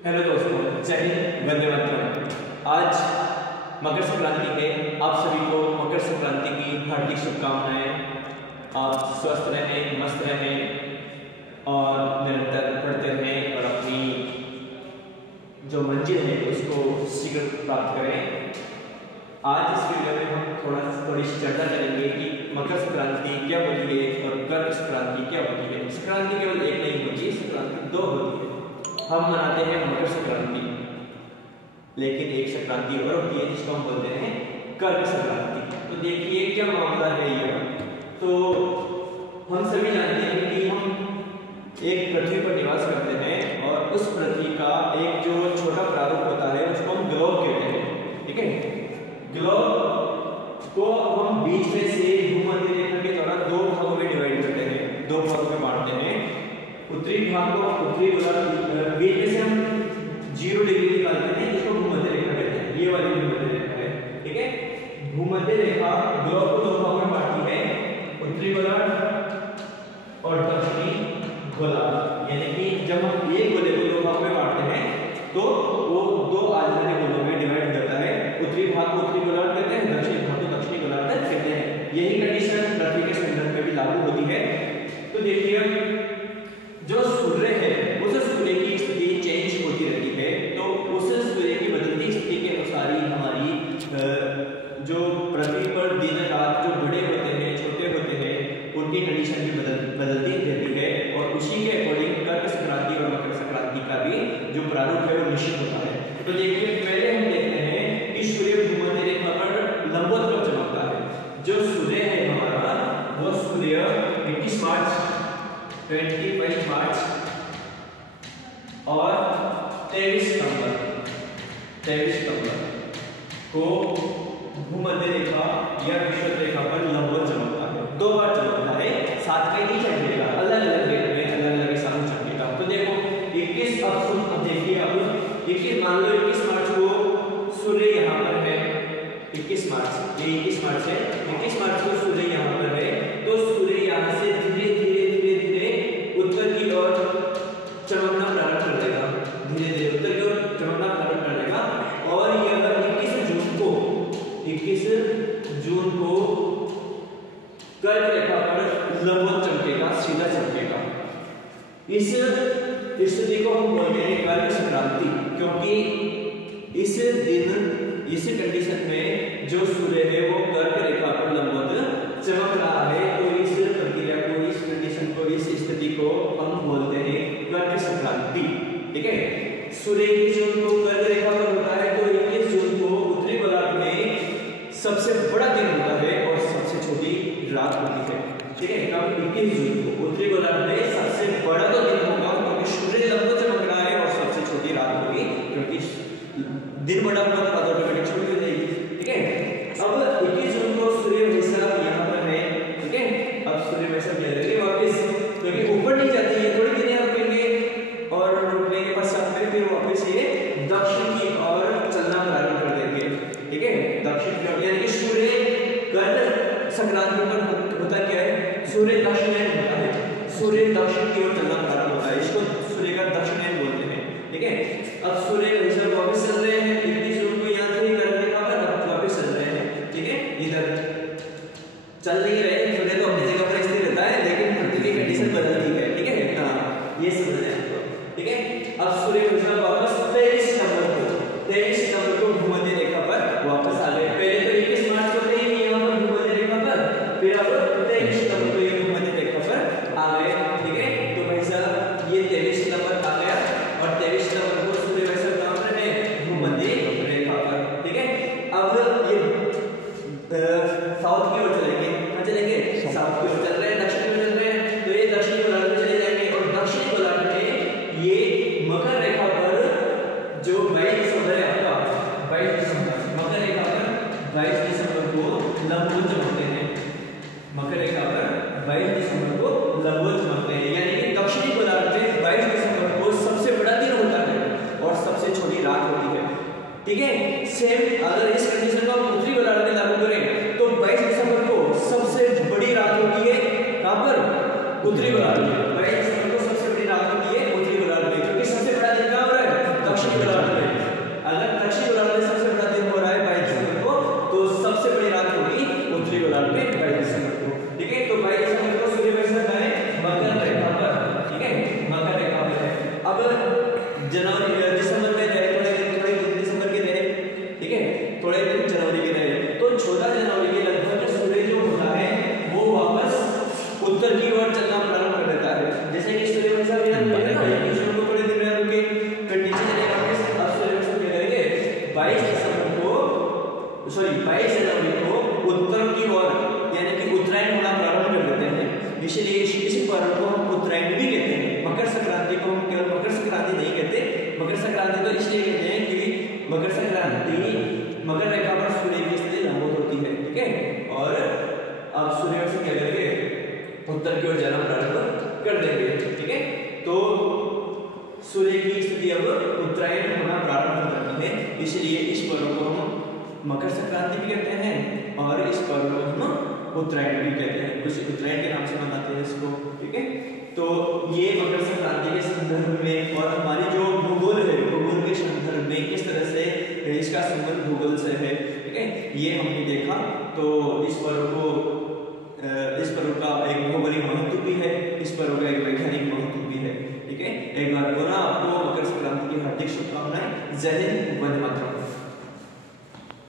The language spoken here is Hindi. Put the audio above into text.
हेलो दोस्तों, जय हिंद, वंदे मातरम। आज मकर संक्रांति है। आप सभी को मकर संक्रांति की हार्दिक शुभकामनाएं। आप स्वस्थ रहें, मस्त रहें और निरंतर पढ़ते रहें और अपनी जो मंजिल है उसको शीघ्र प्राप्त करें। आज इस वीडियो में हम थोड़ी चर्चा करेंगे कि मकर संक्रांति क्या होती है और कर्क संक्रांति क्या होती है। संक्रांति केवल एक नहीं होती, संक्रांति दो होती है। हम मनाते हैं मकर संक्रांति, लेकिन एक संक्रांति और होती है जिसको हम बोलते हैं कर्क संक्रांति। तो देखिए क्या मामला है यह। तो हम सभी जानते हैं कि हम एक पृथ्वी पर निवास करते हैं और उस पृथ्वी का एक जो छोटा प्रारूप होता है उसको हम ग्लोब कहते हैं। ठीक है, ग्लोब को हम बीच में से भूमध्य रेखा के द्वारा दो भागों में डिवाइड करते हैं, दो भागों में बांटते हैं। उत्तरी भाग को उत्तरी गोलार्ध, बीच में से हम 0 डिग्री निकालते हैं जिसको भूमध्य रेखा कहते हैं। ये वाली भूमध्य रेखा है। ठीक है, भूमध्य रेखा ग्लोब को दो भागों में बांटती है, उत्तरी गोलार्ध और दक्षिणी गोलार्ध। यानी कि जब हम एक गोले को दो भागों में बांटते हैं तो वो दो आधे गोलों में डिवाइड करता है। उत्तरी भाग को उत्तरी गोलार्ध कहते हैं, दक्षिणी भाग को दक्षिणी गोलार्ध कहते हैं। यही कंडीशन पृथ्वी के संदर्भ में भी लागू होती है। तो देखिए जो सूर्य है उस सूर्य की स्थिति चेंज होती रहती है, तो उस सूर्य की बदलती स्थिति के अनुसार ही हमारी जो पृथ्वी पर दिन रात जो बड़े होते हैं छोटे होते हैं उनकी कंडीशन भी बदलती रहती है। और उसी के अकॉर्डिंग कर्क संक्रांति और मकर संक्रांति का भी जो प्रारूप है वो निश्चित होता है। तो देखिए पहले हम देखते हैं कि सूर्य भूमध्य रेखा पर लंबवत चमकता है। जो सूर्य है हमारा वो सूर्य 21 मार्च 21 मार्च और 23 सितंबर को भूमध्य रेखा या विषुवत रेखा पर लंबवत चमकता है। दो बार चमकता है, साथ में नहीं चमकेगा, अलग अलग रेट में अलग अलग साथ चमकेगा। तो देखो 21, अब देखिए अब 21 मान लो 21 मार्च को सूर्य यहाँ पर है। 21 मार्च, ये 21 मार्च है, 21 मार्च को सूर्य यहाँ पर है। तो सूर्य यहाँ से धीरे धीरे उत्तर की ओर चमकना प्रारंभ कर देगा, धीरे धीरे उत्तर की ओर चमकना प्रारंभ कर देगा। और यह 21 जून को कर्क रेखा पर लंबवत चमकेगा, सीधा चमकेगा। इस स्थिति को हम बोलते हैं कर्क संक्रांति, क्योंकि इस दिन इस कंडीशन में जो सूर्य है वो कर्क रेखा पर लंबवत चमक रहा है। तो इस प्रक्रिया को, इस कंडीशन को, इस स्थिति को हम बोलते हैं कर्क संक्रांति। ठीक है, सूर्य 21 जून को कर्क रेखा पर होता है, तो 21 जून को उत्तरी गोलार्ध में सबसे बड़ा दिन होता है और सबसे छोटी रात होती है। ठीक है, कब 21 जून को उत्तरी गोलार्ध में सबसे बड़ा तो दिन होगा क्योंकि सूर्य लंबवत चमक रहा है, और सबसे छोटी रात होगी क्योंकि दिन बड़ा होगा तो रात ऑटोमेटिक छोटी हो जाएगी। ठीक है, अब 21 जून को सूर्य वैसा यहाँ पर है। ठीक है, अब सूर्य वैसा मिलेगी वापस, क्योंकि ऊपर नहीं जाती है, थोड़ी देर रुकेंगे और रुकने के पश्चात फिर वापस ये दक्षिण की ओर चलना प्रारंभ कर देंगे। ठीक है, दक्षिण की ओर, यानी कि सूर्य कर्क संक्रांति पर होता क्या है, सूर्य दक्षिणायन होता है, सूर्य दक्षिण की ओर चलना प्रारंभ होता है, इसको सूर्य का दक्षिणायन बोलते हैं। ठीक है, अब सूर्य वैसा वापस चल रहे हैं, 21 जून को यहाँ थे कर्क रेखा पर, वापस चल रहे हैं। ठीक है, इधर चल नहीं रहे, सूर्य तो अपनी जगह पर स्थिर रहता है, लेकिन पृथ्वी की कंडीशन बदलती है। ठीक है, हाँ ये समझ रहे हैं। ठीक है, अब सूर्य वापस 23 सितंबर को भूमध्य रेखा पर वापस आ गए। पहले तो 21 मार्च को थे यहाँ पर भूमध्य रेखा पर, फिर अब 23 सितंबर को ये भूमध्य रेखा पर आ गए। ठीक है, तो भाई साहब ये 23 सितंबर आ गया और 23 सितंबर को सूर्य वैसा कहाँ पर है, भूमध्य रेखा पर। ठीक है, अब ये साउथ की ओर चलेंगे, कहाँ चलेंगे, साउथ की ओर चल रहे हैं, दक्षिण की ओर चल रहे हैं, तो ये दक्षिणी गोलार्ध में चले जाएंगे। और दक्षिणी गोलार्ध में ये मकर रेखा पर जो 22 दिसंबर है आपका, 22 दिसंबर मकर रेखा पर 22 दिसंबर को लंबवत चमकते हैं। मकर रेखा पर 22 दिसंबर को लंबवत चमकते हैं, यानी कि दक्षिणी गोलार्ध में 22 दिसंबर को सबसे बड़ा दिन होता है और सबसे छोटी रात होती है। ठीक है, सेम अगर इस कंडीशन को हम उत्तरी गोलार्ध में लागू करें तो 22 दिसंबर को सबसे बड़ी रात होती है, कहां पर, उत्तरी गोलार्ध में। 22 दिसंबर को सबसे बड़ी रात होती है उत्तरी गोलार्ध में, क्योंकि सबसे बड़ा दिन कहां हो रहा है, दिसंबर में रहे, थोड़े दिन दिसंबर के रहे, ठीक है, थोड़े दिन जनवरी के रहे, तो 14 जनवरी के लगभग सूर्य जो होता है वो वापस उत्तर की ओर चलना प्रारंभ कर देता है। जैसे कि सूर्य वंशा विराम को थोड़े दिन में रुके, फिर नीचे चलेगा, अब सूर्य वंशा क्या करेंगे 22 जनवरी को उत्तर की ओर यानी कि उत्तरायण होना प्रारंभ कर देते हैं। इसलिए इस पर्व को हम उत्तरायण भी कहते हैं। मकर संक्रांति को हम केवल मकर संक्रांति नहीं कहते, मकर संक्रांति तो इसलिए कहते हैं कि मकर संक्रांति मकर रेखा पर सूर्य की स्थिति लंबवत होती है, ठीक है, और अब सूर्य से क्या करेंगे उत्तर की ओर जाना प्रारंभ कर देंगे, ठीक है। तो सूर्य की स्थिति अब उत्तरायण होना प्रारंभ कर देती है, इसलिए इस पर्व को हम मकर संक्रांति भी कहते हैं और इस पर्व को हम उत्तरायण भी कहते हैं, कुछ उत्तरायण के नाम से मनाते हैं इसको, ठीक है। तो ये मकर संक्रांति के संदर्भ में और हमारी जो भूगोल है, भूगोल के संदर्भ में किस तरह से इसका संबंध भूगोल से है, ठीक है, ये हमने देखा। तो इस पर्व का एक भौगोलिक महत्व भी है, इस पर्व का एक वैज्ञानिक महत्व भी है, ठीक है। एक बार पुनः आपको मकर संक्रांति की हार्दिक शुभकामनाएं। जय हिंद, वंदे मातरम।